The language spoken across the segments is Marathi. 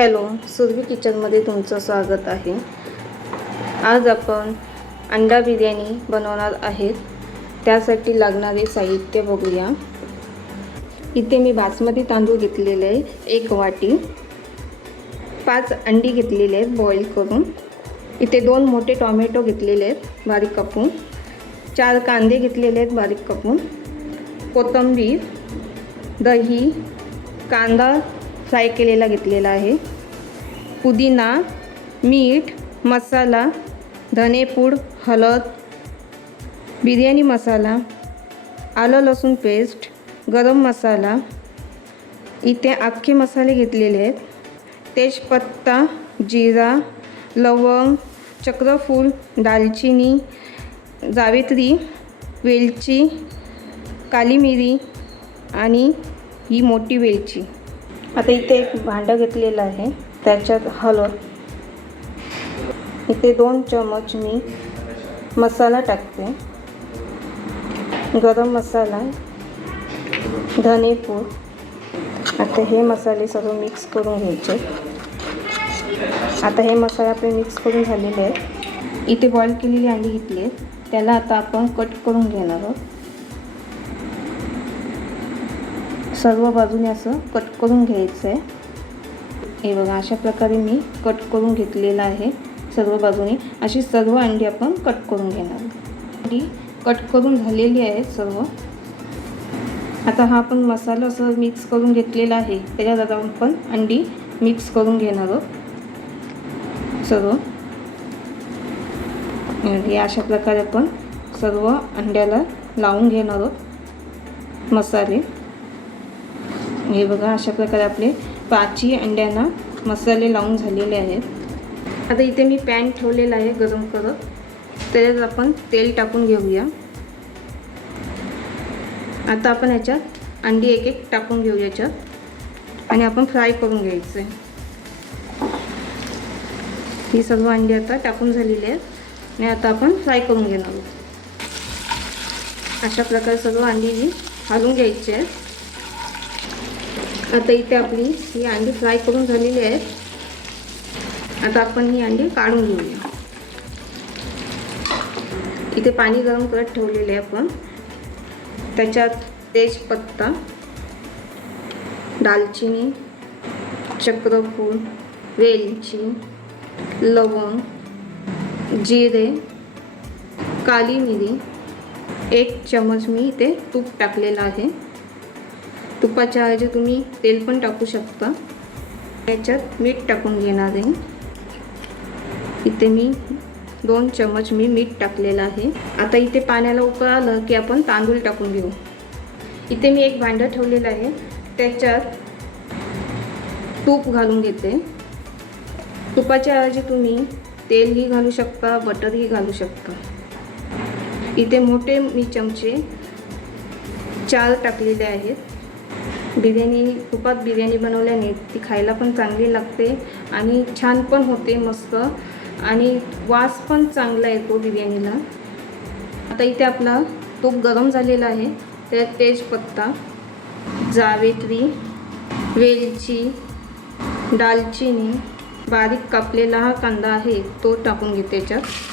हॅलो, सुरभी किचनमध्ये तुमचं स्वागत आहे। आज आपण अंडा बिर्याणी बनवणार आहेत। त्यासाठी लागणारे साहित्य बघूया। इथे मी बासमती तांदूळ घेतलेले आहे 1 वाटी, 5 अंडी घेतलेले आहेत बॉईल करून, इथे 2 मोठे टोमॅटो घेतलेले आहेत बारीक कापून, 4 कांदे घेतलेले आहेत बारीक कापून, कोथिंबीर, दही, कांदा फ्राय केलेला घेतलेला आहे, पुदिना, मीठ, मसाला, धनेपूड, हळद, बिर्याणी मसाला, आलं लसूण पेस्ट, गरम मसाला, इथे अख्खे मसाले घेतलेले आहेत, तेजपत्ता, जिरा, लवंग, चक्रफूल, दालचिनी, जावित्री, वेलची, काली मिरी आणि ही मोठी वेलची। आता इथे एक भांडं घेतलेलं आहे, त्याच्यात हळद, इथे 2 चमच मी मसाला टाकते, गरम मसाला, धनेपूड। आता हे मसाले सर्व मिक्स करून घ्यायचे। आता हे मसाले आपले मिक्स करून झालेले आहेत। इथे बॉईल केलेली अंडी घेतली आहेत, त्याला आता आपण कट करून घेणार आहोत। सर्व बाजूने असं कट करून घ्यायचं आहे। हे बघा, अशा प्रकारे मी कट करून घेतलेला आहे सर्व बाजूने। अशी सर्व अंडी आपण कट करून घेणार। अंडी कट करून झालेली आहे सर्व। आता हा आपण मसाला असं मिक्स करून घेतलेला आहे, त्याच्यात आता आपण अंडी मिक्स करून घेणार आहोत सर्व। हे अशा प्रकारे आपण सर्व अंड्याला लावून घेणार आहोत मसाले। हे बघा, अशा प्रकारे आपले 5 अंड्यांना मसाले लावून झालेले आहेत। आता इथे मी पॅन ठेवलेला आहे गरम करत, त्याच्यात आपण तेल टाकून घेऊया। आता आपण याच्यात अंडी एक एक टाकून घेऊ याच्यात आणि आपण फ्राय करून घ्यायचं आहे। ही सर्व अंडी आता टाकून झालेली आहेत आणि आता आपण फ्राय करून घेणार आहोत। अशा प्रकारे सर्व अंडी घालून घ्यायची आहेत। आता इथे आपली ही अंडी फ्राय करून झालेली आहेत। आता आपण ही अंडी काढून घेऊया। इथे पाणी गरम करत ठेवलेले आहे आपण, त्याच्यात तेजपत्ता, दालचिनी, चक्रफूल, वेलची, लवंग, जिरे, काली मिरी, 1 चमच मी इथे तूप टाकलेलं आहे। तुपाच्या ऐवजी तुम्ही तेल पण टाकू शकता। त्याच्यात मीठ टाकून घेणार आहे। इथे मी 2 चमच मीठ टाकलेलं आहे। आता इथे पाण्याला उकळ आलं की आपण तांदूळ टाकून घेऊ। इथे मी एक भांडं ठेवलेलं आहे, त्याच्यात तूप घालून घेते। तुपाच्या ऐवजी तुम्ही तेलही घालू शकता, बटरही घालू शकता। इथे मोठे मी चमचे 4 टाकलेले आहेत। तुपात बिर्याणी बनवल्याने ती खायला पण चांगली लागते आणि छान पण होते मस्त, आणि वास पण चांगला येतो बिर्याणीला। आता इथे आपला तूप गरम झालेला आहे, त्यात तेजपत्ता, जावित्री, वेलची, दालचिनी, बारीक कापलेला हा कांदा आहे तो टाकून घेते त्याच्यात।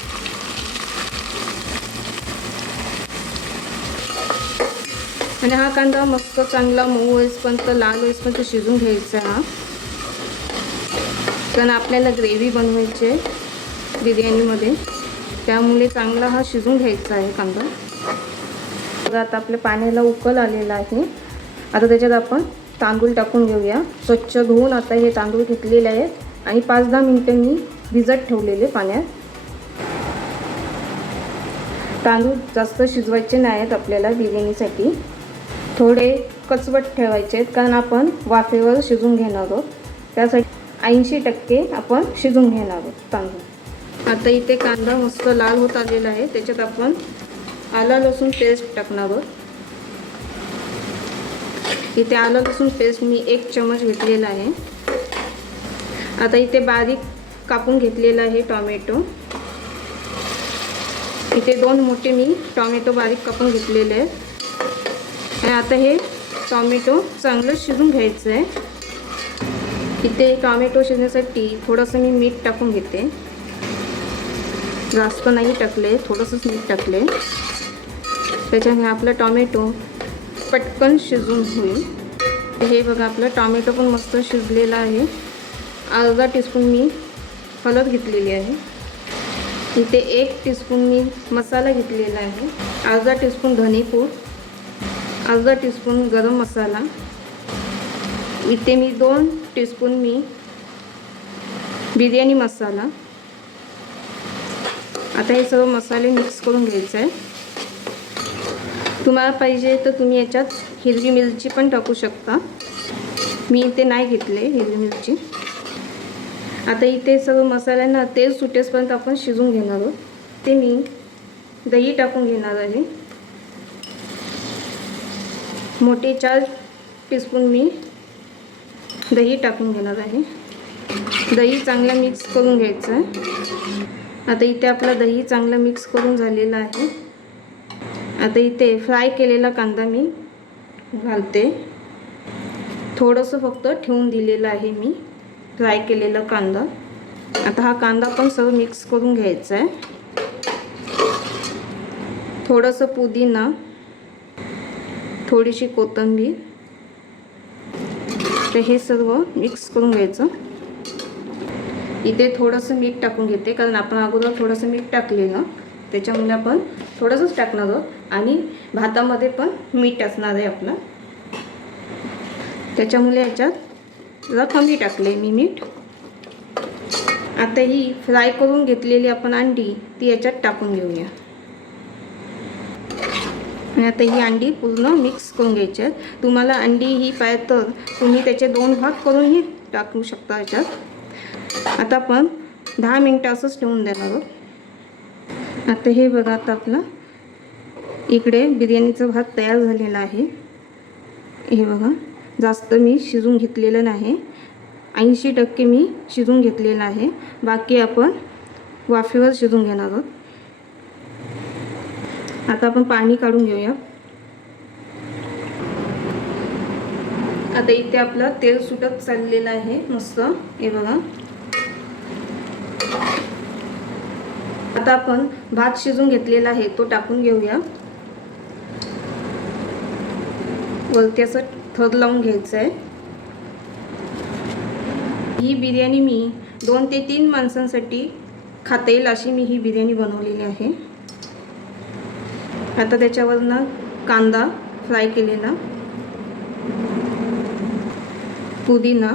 आणि हा कांदा मस्त चांगला मऊ होईपर्यंत, लाल होईपर्यंत शिजून घ्यायचा हा, कारण आपल्याला ग्रेव्ही बनवायची आहे बिर्याणीमध्ये, त्यामुळे चांगला हा शिजून घ्यायचा आहे कांदा। बघा, आता आपल्या पाण्याला उकळ आलेला आहे। आता त्याच्यात आपण तांदूळ टाकून घेऊया। स्वच्छ धुवून आता हे तांदूळ घेतलेले आहेत आणि 5-10 मिनिटं मी भिजत ठेवलेले पाण्यात। तांदूळ जास्त शिजवायचे नाही आहेत आपल्याला बिर्याणीसाठी, थोडे कचवट ठेवायचे आहेत, कारण आपण वाफेवर शिजून घेणार आहोत। त्यासाठी 80% आपण शिजून घेणार आहोत तांदूळ। आता इथे कांदा मस्त लाल होत आलेला आहे, त्याच्यात आपण आलं लसूण पेस्ट टाकणार आहोत। इथे आलं लसूण पेस्ट मी 1 चमच घेतलेला आहे। आता इथे बारीक कापून घेतलेला आहे टोमॅटो, इथे 2 मोठे मी टोमॅटो बारीक कापून घेतलेले आहेत। आणि आता हे टोमॅटो चांगलं शिजून घ्यायचं आहे। इथे टॉमॅटो शिजण्यासाठी थोडंसं मी मीठ टाकून घेते. जास्त नाही टाकले, थोडंसंच मीठ टाकले. त्याच्यामुळे आपलं टॉमॅटो पटकन शिजून होईल. हे बघा, आपलं टॉमॅटो पण मस्त शिजलेला आहे. अर्धा टीस्पून मी हळद घेतलेली आहे. इथे 1 टीस्पून मी मसाला घेतलेला आहे. अर्धा टीस्पून धनेपूड, अर्धा टीस्पून गरम मसाला. इथे मी 2 टीस्पून मी बिर्याणी मसाला. आता हे सर्व मसाले मिक्स करून घ्यायचं आहे. तुम्हाला पाहिजे तर तुम्ही याच्यात हिरवी मिरची पण टाकू शकता. मी इथे नाही घेतले हिरवी मिरची. आता इथे सर्व मसाल्यांना तेल सुटेपर्यंत आपण शिजून घेणार आहोत. ते मी दही टाकून घेणार आहे. मोठे 4 टीस्पून मी दही टाकून घेणार आहे. दही चांगलं मिक्स करून घ्यायचं आहे. आता इथे आपला दही चांगलं मिक्स करून झालेला आहे. आता इथे फ्राय केलेला कांदा मी घालते. थोडंसं फक्त ठेवून दिलेलं आहे मी फ्राय केलेला कांदा. आता हा कांदा पण सर्व मिक्स करून घ्यायचा आहे. थोडंसं पुदिना, थोडीशी कोथिंबीर. तर हे सर्व मिक्स करून घ्यायचं. इथे थोडंसं मीठ टाकून घेते, कारण आपण अगोदर थोडंसं मीठ टाकलेलं, त्याच्यामुळे आपण थोडंसंच टाकणार आहोत. आणि भातामध्ये पण मीठ असणार आहे आपलं, त्याच्यामुळे याच्यात जरा कमी टाकले मी मीठ. आता ही फ्राय करून घेतलेली आपण अंडी ती याच्यात टाकून घेऊया. आणि आता ही अंडी पूर्ण मिक्स करून घ्यायची आहेत. तुम्हाला अंडी ही पाहिजे तर तुम्ही त्याचे 2 भाग करूनही टाकू शकता याच्यात. आता आपण 10 मिनटं असंच ठेवून देणार आहोत. आता हे बघा, आता आपला इकडे बिर्याणीचा भात तयार झालेला आहे. हे बघा, जास्त मी शिजून घेतलेलं नाही. 80% मी शिजून घेतलेलं आहे. बाकी आपण वाफेवर शिजून घेणार आहोत. आता आपण पाणी काढून घेऊया. आता इथे आपलं तेल सुटत चाललेलं आहे मस्त. हे बघा, आता आपण भात शिजून घेतलेला आहे तो टाकून घेऊया. वरती असं थर लावून घ्यायचं आहे. ही बिर्याणी मी 2 ते 3 माणसांसाठी खाता येईल अशी मी ही बिर्याणी बनवलेली आहे. आता त्याच्यावरनं कांदा फ्राय केलेला, पुदिना,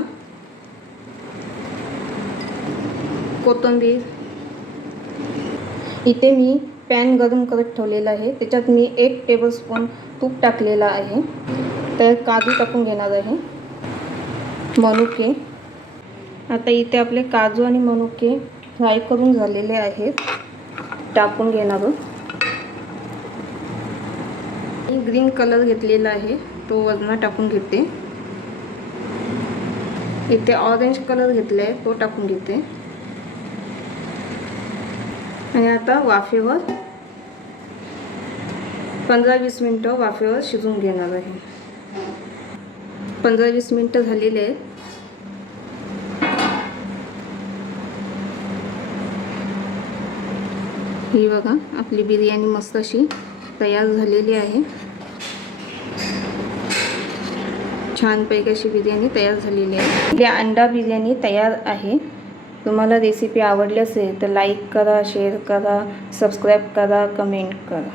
कोथिंबीर. इथे मी पॅन गरम करत ठेवलेला आहे. त्याच्यात मी 1 टेबलस्पून तूप टाकलेला आहे. तर काजू टाकून घेणार आहे, मनुके. आता इथे आपले काजू आणि मनुके फ्राय करून झालेले आहेत, टाकून घेणार आहोत. ग्रीन कलर घेतलेला आहे तो वरनं टाकून घेते. इथे ऑरेंज कलर घेतला आहे तो टाकून घेते. आणि आता वाफेवर 15-20 मिनटं वाफेवर शिजून घेणार आहे. 15-20 मिनटं झालेले आहेत. ही बघा, आपली बिर्याणी मस्त अशी तयार झालेली आहे. छानपैकी अशी बिर्याणी तयार झालेली आहे. आपली अंडा बिर्याणी तयार आहे. तुम्हाला रेसिपी आवडली असेल तर लाईक करा, शेअर करा, सबस्क्राईब करा, कमेंट करा.